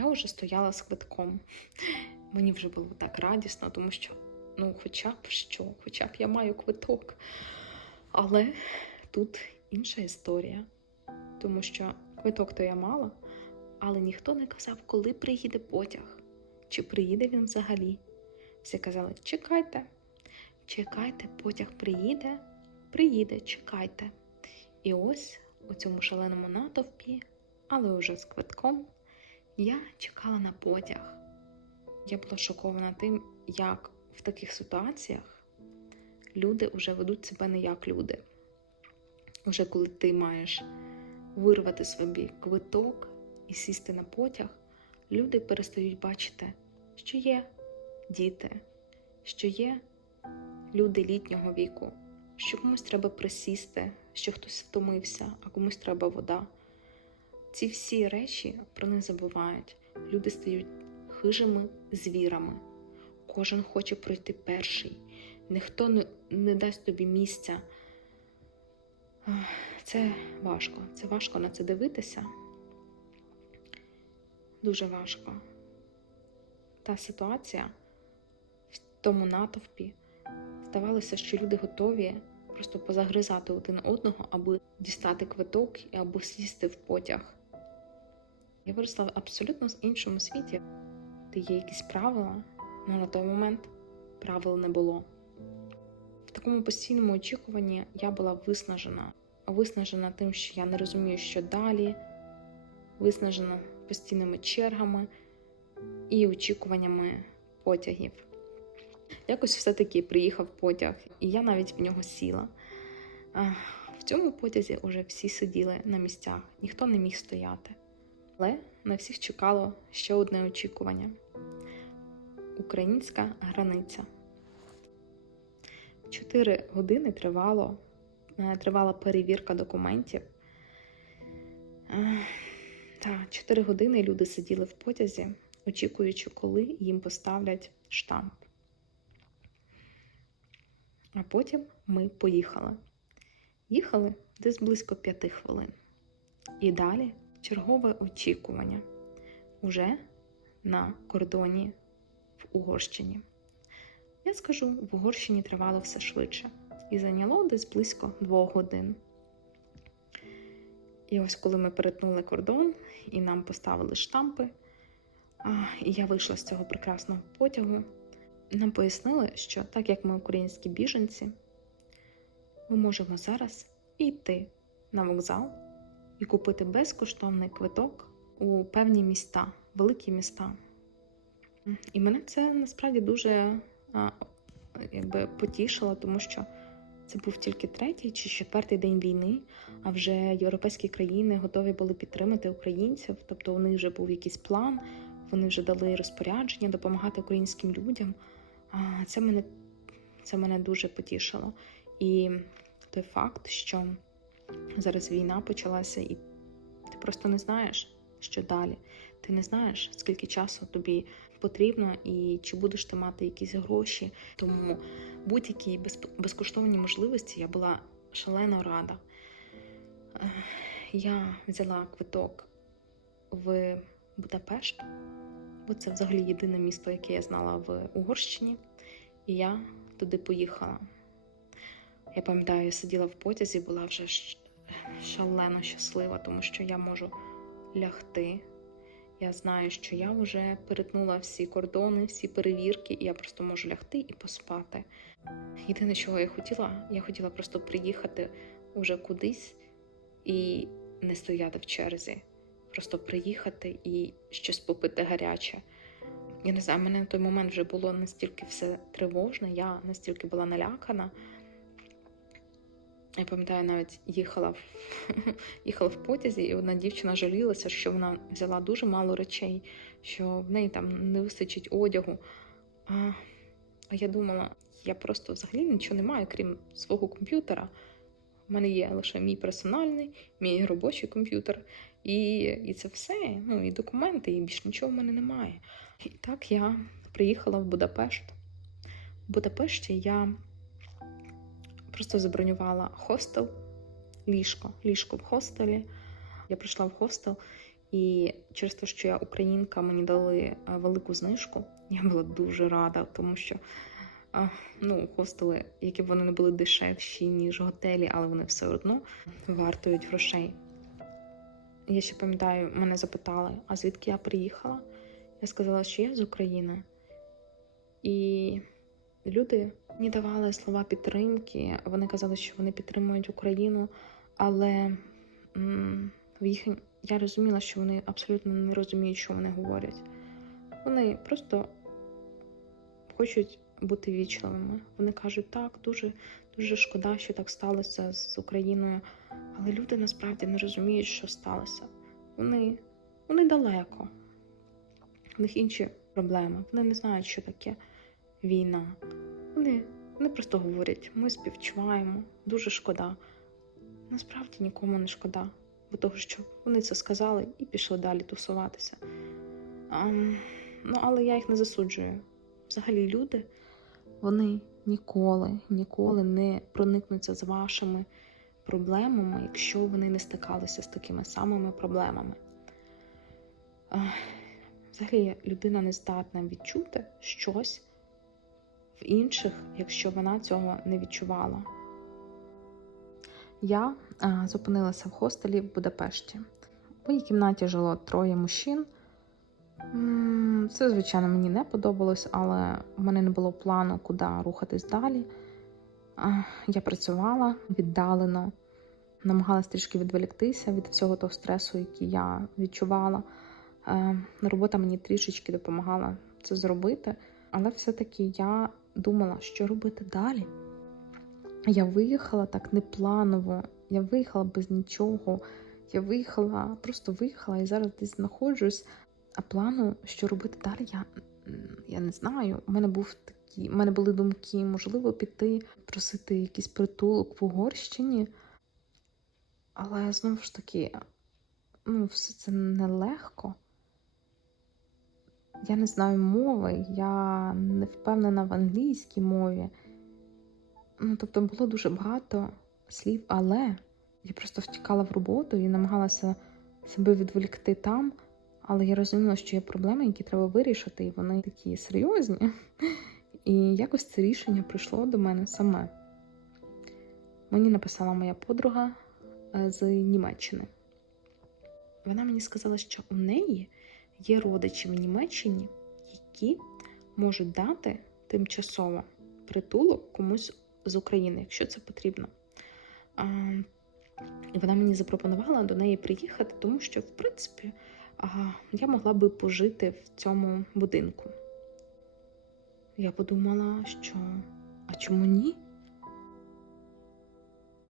Я вже стояла з квитком. Мені вже було так радісно, тому що, ну, хоча б що, хоча б я маю квиток. Але тут інша історія, тому що квиток то я мала, але ніхто не казав, коли приїде потяг, чи приїде він взагалі. Всі казали: чекайте, чекайте, потяг приїде, приїде, чекайте. І ось у цьому шаленому натовпі, але вже з квитком, я чекала на потяг. Я була шокована тим, як в таких ситуаціях люди вже ведуть себе не як люди. Уже коли ти маєш вирвати собі квиток і сісти на потяг, люди перестають бачити, що є діти, що є люди літнього віку, що комусь треба присісти, що хтось втомився, а комусь треба вода. Ці всі речі про них забувають. Люди стають хижими звірами. Кожен хоче пройти перший, ніхто не, не дасть тобі місця. Це важко. Це важко на це дивитися. Дуже важко. Та ситуація в тому натовпі здавалося, що люди готові просто позагризати один одного, аби дістати квиток або сісти в потяг. Я виросла в абсолютно іншому світі, де є якісь правила, але на той момент правил не було. В такому постійному очікуванні я була виснажена, виснажена тим, що я не розумію, що далі, виснажена постійними чергами і очікуваннями потягів. Якось все-таки приїхав потяг, і я навіть в нього сіла. В цьому потязі вже всі сиділи на місцях, ніхто не міг стояти. Але на всіх чекало ще одне очікування: українська границя. Чотири години тривало, е, тривала перевірка документів. Так, чотири години люди сиділи в потязі, очікуючи, коли їм поставлять штамп. А потім ми поїхали. Їхали десь близько п'яти хвилин. І далі чергове очікування уже на кордоні в Угорщині. Я скажу, в Угорщині тривало все швидше і зайняло десь близько двох годин. І ось коли ми перетнули кордон і нам поставили штампи, і я вийшла з цього прекрасного потягу, нам пояснили, що так як ми українські біженці, ми можемо зараз йти на вокзал і купити безкоштовний квиток у певні міста, великі міста. І мене це насправді дуже а, якби, потішило, тому що це був тільки третій чи четвертий день війни, а вже європейські країни готові були підтримати українців, тобто у них вже був якийсь план, вони вже дали розпорядження допомагати українським людям. А це мене, це мене дуже потішило. І той факт, що зараз війна почалася, і ти просто не знаєш, що далі. Ти не знаєш, скільки часу тобі потрібно, і чи будеш ти мати якісь гроші. Тому будь-які безкоштовні можливості я була шалено рада. Я взяла квиток в Будапешт, бо це взагалі єдине місто, яке я знала в Угорщині, і я туди поїхала. Я пам'ятаю, я сиділа в потязі, була вже шалено щаслива, тому що я можу лягти. Я знаю, що я вже перетнула всі кордони, всі перевірки, і я просто можу лягти і поспати. Єдине, чого я хотіла, я хотіла просто приїхати уже кудись і не стояти в черзі. Просто приїхати і щось попити гаряче. Я не знаю, мене на той момент вже було настільки все тривожно, я настільки була налякана. Я пам'ятаю, навіть їхала в їхала в потязі, і одна дівчина жалілася, що вона взяла дуже мало речей, що в неї там не вистачить одягу. А я думала, я просто взагалі нічого не маю, крім свого комп'ютера. У мене є лише мій персональний, мій робочий комп'ютер, і і це все. Ну, і документи, і більш нічого в мене немає. І так я приїхала в Будапешт. В Будапешті я просто забронювала хостел, ліжко, ліжко в хостелі. Я прийшла в хостел, І через те, що я українка, мені дали е, велику знижку. Я була дуже рада, тому що ну, хостели, які б вони не були дешевші, ніж готелі, але вони все одно вартують грошей. Я ще пам'ятаю, мене запитали, а звідки я приїхала? Я сказала, що я з України. І люди мені давали слова підтримки. Вони казали, що вони підтримують Україну, але в їх... я розуміла, що вони абсолютно не розуміють, що вони говорять. Вони просто хочуть бути вічливими. Вони кажуть, так, дуже, дуже шкода, що так сталося з Україною. Але люди насправді не розуміють, що сталося. Вони, вони далеко. У них інші проблеми. Вони не знають, що таке війна. Вони, вони просто говорять: ми співчуваємо, дуже шкода. Насправді нікому не шкода, бо того, що вони це сказали і пішли далі тусуватися. А, ну, але я їх не засуджую. Взагалі, люди, вони ніколи, ніколи не проникнуться з вашими проблемами, якщо вони не стикалися з такими самими проблемами. А, Взагалі, людина не здатна відчути щось в інших, якщо вона цього не відчувала. Я а, зупинилася в хостелі в Будапешті. В моїй кімнаті жило троє мужчин. Це, звичайно, мені не подобалось, але в мене не було плану, куди рухатись далі. Я працювала віддалено, намагалась трішки відволіктися від всього того стресу, який я відчувала. Е, Робота мені трішечки допомагала це зробити, але все-таки я думала, що робити далі. Я виїхала так непланово, я виїхала без нічого. Я виїхала, просто виїхала і зараз десь знаходжусь. А плану, що робити далі, я, я не знаю. У мене був такі, у мене були думки, можливо, піти, просити якийсь притулок в Угорщині. Але знову ж таки, ну, все це нелегко. Я не знаю мови, я не впевнена в англійській мові. Ну, тобто було дуже багато слів, але я просто втікала в роботу і намагалася себе відволікти там. Але я розуміла, що є проблеми, які треба вирішити, і вони такі серйозні. І якось це рішення прийшло до мене саме. Мені написала моя подруга е, з Німеччини. Вона мені сказала, що у неї є родичі в Німеччині, які можуть дати тимчасово притулок комусь з України, якщо це потрібно. І вона мені запропонувала до неї приїхати, тому що, в принципі, я могла би пожити в цьому будинку. Я подумала, що а чому ні?